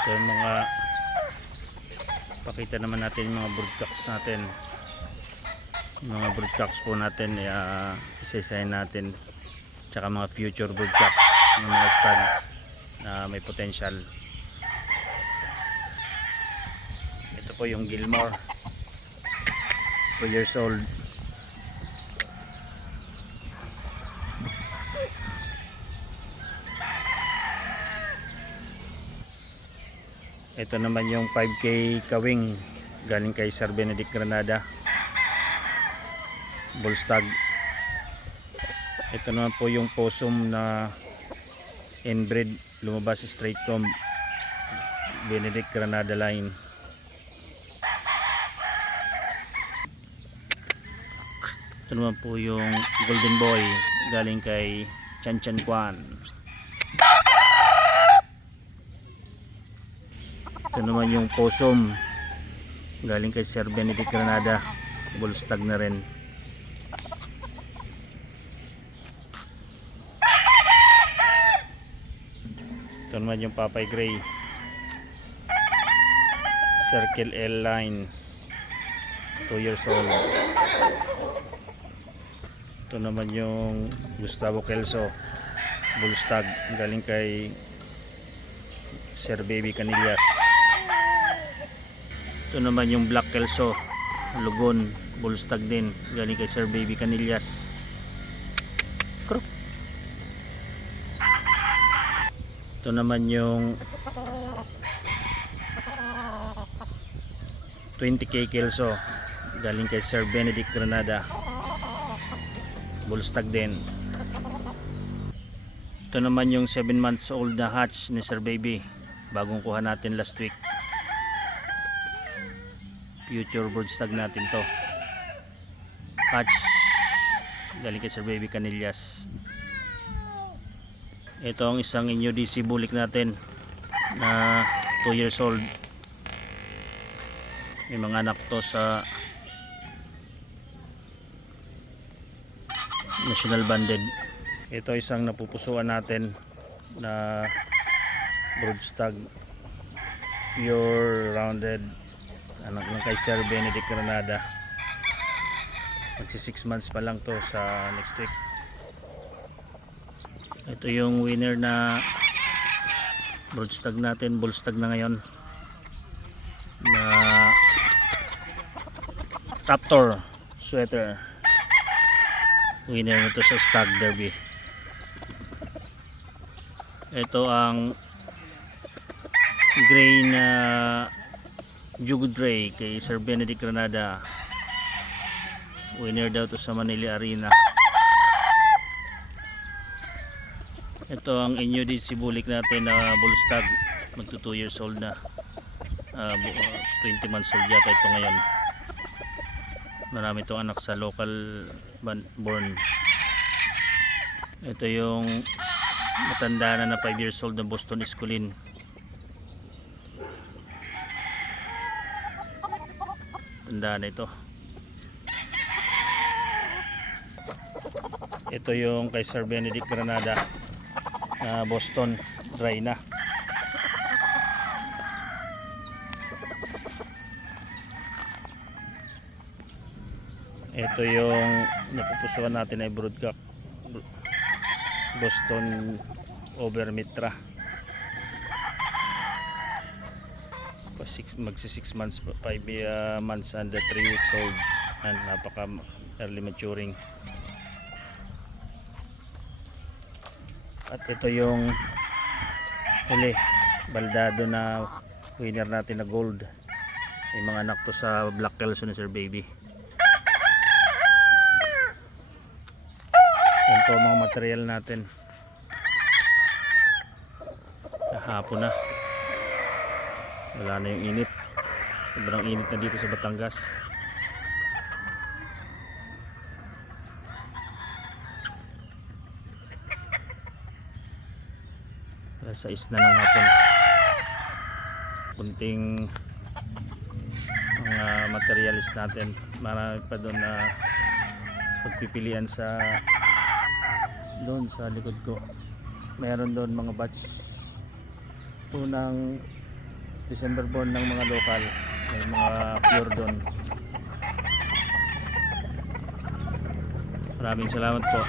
Ito yung mga pakita naman natin yung mga broodcocks natin. Yung mga broodcocks po natin isa-isahin natin, tsaka mga future broodcocks ng mga stud na may potential. Ito po yung Gilmore, 2 years old. Ito naman yung 5K kawing galing kay Sir Benedict Granada, bull stag. Ito naman po yung possum na inbred, lumabas straight comb, Benedict Granada line. Ito naman po yung golden boy galing kay Chan Chan Kwan. Ito naman yung possum galing kay Sir Benedict Granada, bull stag na rin. Ito naman yung Papay Gray, Circle L line, 2 years old. Ito naman yung Gustavo Kelso, bull stag galing kay Sir Baby Canillas. Ito naman yung Black Kelso, Lugon, bull stag din galing kay Sir Baby Canillas. Ito naman yung 20K Kelso galing kay Sir Benedict Granada, bull stag din. Ito naman yung 7 months old na hatch ni Sir Baby, bagong kuha natin last week. Future brood stag natin to, hatch galing kay Sir Baby Canillas. Ito ang isang inyo DC bulik natin na 2 years old. May mga anak to sa National Banded. Ito isang napupusuan natin na brood stag, pure rounded, anak ng kay Sir Benedict Granada. Magsi 6 months pa lang to sa next week. Ito yung winner na brood stag natin, bull stag na ngayon, na Raptor sweater. Winner nito sa Stag Derby. Ito ang gray na Jugod Ray kay Sir Benedict Granada. Winner daw to sa Manila Arena. Ito ang inyo din si bulik natin na bull stag, magto 2 years old na, 20 months old yata ito ngayon. Marami itong anak sa local born. Ito yung matanda na 5 years old na Boston Esculin. Tanda na ito. Ito yung kay Sir Benedict Granada na Boston, dry na. Ito yung napupusuan natin ay broodcock, Boston Overmitra, magsi 6 months, 5 months and 3 weeks old, and napaka early maturing. At ito yung huli, baldado na winner natin na gold. May mga anak to sa Black Kelso ni Sir Baby. Yan po mga material natin. Hapon na, wala na yung init, sobrang init na dito sa Batangas. Sa isna ng hapon, kunting mga materialis natin, marami pa doon na pagpipilian sa doon sa likod ko. Meron doon mga batch tunang December born ng mga local, may mga pure doon. Maraming salamat po.